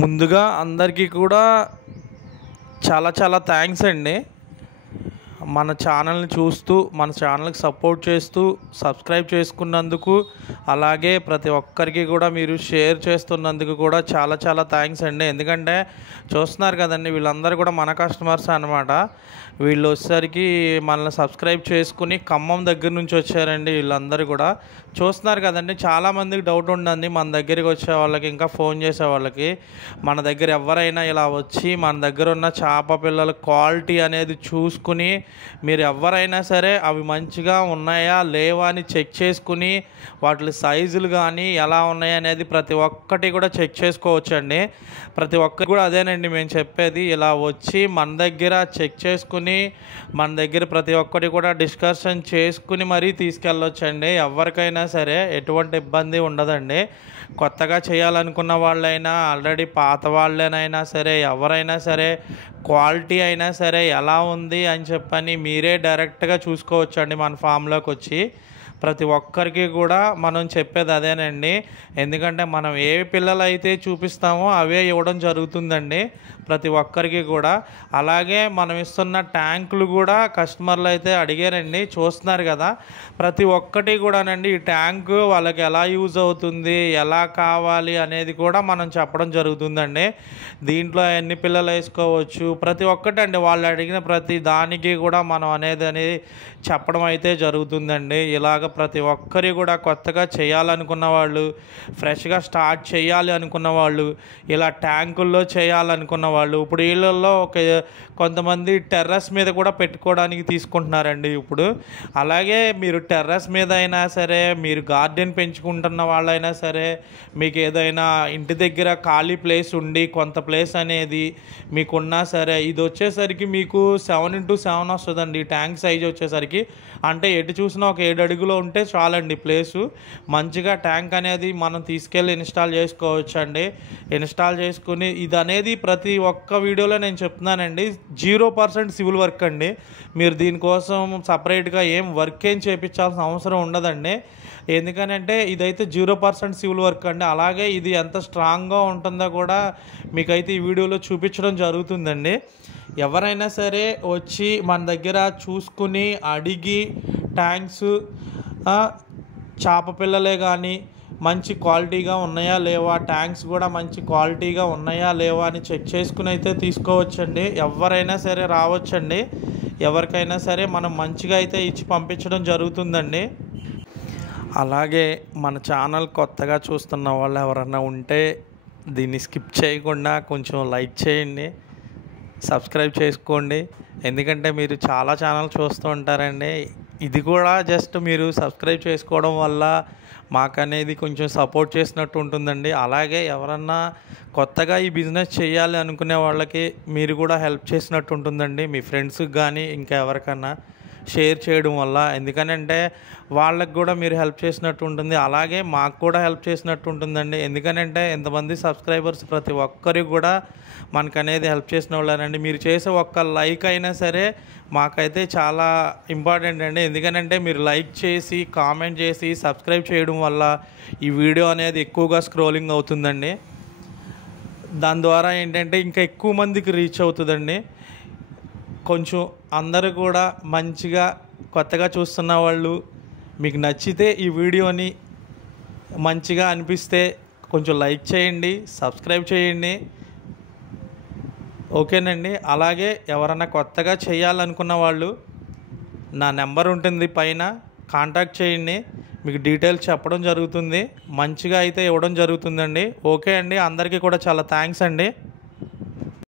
ముందుగా అందరికీ కూడా చాలా చాలా థ్యాంక్స్ అండి. మన ఛానల్ని చూస్తూ మన ఛానల్కి సపోర్ట్ చేస్తూ సబ్స్క్రైబ్ చేసుకున్నందుకు, అలాగే ప్రతి ఒక్కరికి కూడా మీరు షేర్ చేస్తున్నందుకు కూడా చాలా చాలా థ్యాంక్స్ అండి. ఎందుకంటే చూస్తున్నారు కదండి, వీళ్ళందరూ కూడా మన కస్టమర్స్ అన్నమాట. వీళ్ళు వచ్చేసరికి మనల్ని సబ్స్క్రైబ్ చేసుకుని ఖమ్మం దగ్గర నుంచి వచ్చారండి. వీళ్ళందరూ కూడా చూస్తున్నారు కదండి. చాలామందికి డౌట్ ఉండండి మన దగ్గరికి వచ్చే వాళ్ళకి, ఇంకా ఫోన్ చేసే వాళ్ళకి. మన దగ్గర ఎవరైనా ఇలా వచ్చి మన దగ్గర ఉన్న చేప పిల్లల క్వాలిటీ అనేది చూసుకుని, మీరు ఎవరైనా సరే అవి మంచిగా ఉన్నాయా లేవా అని చెక్ చేసుకుని, వాటి సైజులు కానీ ఎలా ఉన్నాయి అనేది ప్రతి ఒక్కటి కూడా చెక్ చేసుకోవచ్చండి. ప్రతి ఒక్కరు కూడా అదేనండి మేము చెప్పేది. ఇలా వచ్చి మన దగ్గర చెక్ చేసుకుని, మన దగ్గర ప్రతి ఒక్కటి కూడా డిస్కషన్ చేసుకుని మరీ తీసుకెళ్ళొచ్చండి. ఎవరికైనా సరే ఎటువంటి ఇబ్బంది ఉండదండి. కొత్తగా చేయాలనుకున్న వాళ్ళైనా, ఆల్రెడీ పాత వాళ్ళైనా సరే, ఎవరైనా సరే క్వాలిటీ అయినా సరే ఎలా ఉంది అని చెప్పని మీరే డైరెక్ట్గా చూసుకోవచ్చండి మన ఫామ్లోకి వచ్చి. ప్రతి ఒక్కరికి కూడా మనం చెప్పేది అదేనండి. ఎందుకంటే మనం ఏ పిల్లలు అయితే చూపిస్తామో అవే ఇవ్వడం జరుగుతుందండి ప్రతి ఒక్కరికి కూడా. అలాగే మనం ఇస్తున్న ట్యాంకులు కూడా కస్టమర్లు అయితే అడిగారండి, చూస్తున్నారు కదా. ప్రతి ఒక్కటి కూడానండి ఈ ట్యాంకు వాళ్ళకి ఎలా యూజ్ అవుతుంది, ఎలా కావాలి అనేది కూడా మనం చెప్పడం జరుగుతుందండి. దీంట్లో ఎన్ని పిల్లలు వేసుకోవచ్చు ప్రతి ఒక్కటండి, వాళ్ళు అడిగిన ప్రతి దానికి కూడా మనం అనేది చెప్పడం అయితే జరుగుతుందండి. ఇలాగ ప్రతి ఒక్కరి కూడా కొత్తగా చేయాలనుకున్న వాళ్ళు, ఫ్రెష్గా స్టార్ట్ చేయాలి అనుకున్న వాళ్ళు, ఇలా ట్యాంకుల్లో చేయాలనుకున్న వాళ్ళు, ఇప్పుడు వీళ్ళల్లో కొంతమంది టెర్రస్ మీద కూడా పెట్టుకోవడానికి తీసుకుంటున్నారండి ఇప్పుడు. అలాగే మీరు టెర్రస్ మీద అయినా సరే, మీరు గార్డెన్ పెంచుకుంటున్న వాళ్ళైనా సరే, మీకు ఏదైనా ఇంటి దగ్గర ఖాళీ ప్లేస్ ఉండి కొంత ప్లేస్ అనేది మీకున్నా సరే, ఇది వచ్చేసరికి మీకు 7x7 వస్తుందండి ఈ ట్యాంక్ సైజ్ వచ్చేసరికి. అంటే ఎటు చూసినా ఒక 7 అడుగులో ఉంటే చాలండి ప్లేసు. మంచిగా ట్యాంక్ అనేది మనం తీసుకెళ్ళి ఇన్స్టాల్ చేసుకోవచ్చు అండి. ఇన్స్టాల్ చేసుకుని ఇది అనేది ప్రతి ఒక్క వీడియోలో నేను చెప్తున్నానండి, 0% సివిల్ వర్క్ అండి. మీరు దీనికోసం సపరేట్గా ఏం వర్క్ ఏం చేయించాల్సిన అవసరం ఉండదండి. ఎందుకనంటే ఇదైతే 0% సివిల్ వర్క్ అండి. అలాగే ఇది ఎంత స్ట్రాంగ్గా ఉంటుందో కూడా మీకైతే ఈ వీడియోలో చూపించడం జరుగుతుందండి. ఎవరైనా సరే వచ్చి మన దగ్గర చూసుకుని అడిగి ట్యాంక్స్ చేప పిల్లలే కానీ మంచి క్వాలిటీగా ఉన్నాయా లేవా, ట్యాంక్స్ కూడా మంచి క్వాలిటీగా ఉన్నాయా లేవా అని చెక్ చేసుకుని అయితే తీసుకోవచ్చండి. ఎవరైనా సరే రావచ్చండి. ఎవరికైనా సరే మనం మంచిగా అయితే ఇచ్చి పంపించడం జరుగుతుందండి. అలాగే మన ఛానల్ కొత్తగా చూస్తున్న వాళ్ళు ఎవరన్నా ఉంటే దీన్ని స్కిప్ చేయకుండా కొంచెం లైక్ చేయండి, సబ్స్క్రైబ్ చేసుకోండి. ఎందుకంటే మీరు చాలా ఛానల్ చూస్తూ ఉంటారండి. ఇది కూడా జస్ట్ మీరు సబ్స్క్రైబ్ చేసుకోవడం వల్ల మాకనేది కొంచెం సపోర్ట్ చేసినట్టు ఉంటుందండి. అలాగే ఎవరన్నా కొత్తగా ఈ బిజినెస్ చేయాలి అనుకునే వాళ్ళకి మీరు కూడా హెల్ప్ చేసినట్టు ఉంటుందండి. మీ ఫ్రెండ్స్కి కానీ ఇంకా ఎవరికన్నా షేర్ చేయడం వల్ల. ఎందుకనంటే వాళ్ళకి కూడా మీరు హెల్ప్ చేసినట్టు ఉంటుంది, అలాగే మాకు కూడా హెల్ప్ చేసినట్టు ఉంటుందండి. ఎందుకనంటే ఎంతమంది సబ్స్క్రైబర్స్ ప్రతి ఒక్కరికి కూడా మనకనేది హెల్ప్ చేసిన వాళ్ళనండి. మీరు చేసే ఒక్క లైక్ అయినా సరే మాకైతే చాలా ఇంపార్టెంట్ అండి. ఎందుకనంటే మీరు లైక్ చేసి, కామెంట్ చేసి, సబ్స్క్రైబ్ చేయడం వల్ల ఈ వీడియో అనేది ఎక్కువగా స్క్రోలింగ్ అవుతుందండి. దాని ద్వారా ఏంటంటే ఇంకా ఎక్కువ మందికి రీచ్ అవుతుందండి. కొంచెం అందరూ కూడా మంచిగా కొత్తగా చూస్తున్న వాళ్ళు మీకు నచ్చితే ఈ వీడియోని మంచిగా అనిపిస్తే కొంచెం లైక్ చేయండి, సబ్స్క్రైబ్ చేయండి. ఓకేనండి. అలాగే ఎవరన్నా కొత్తగా చేయాలనుకున్న వాళ్ళు నా నెంబర్ ఉంటుంది పైన, కాంటాక్ట్ చేయండి. మీకు డీటెయిల్స్ చెప్పడం జరుగుతుంది, మంచిగా అయితే ఇవ్వడం జరుగుతుందండి. ఓకే అండి. అందరికీ కూడా చాలా థ్యాంక్స్ అండి.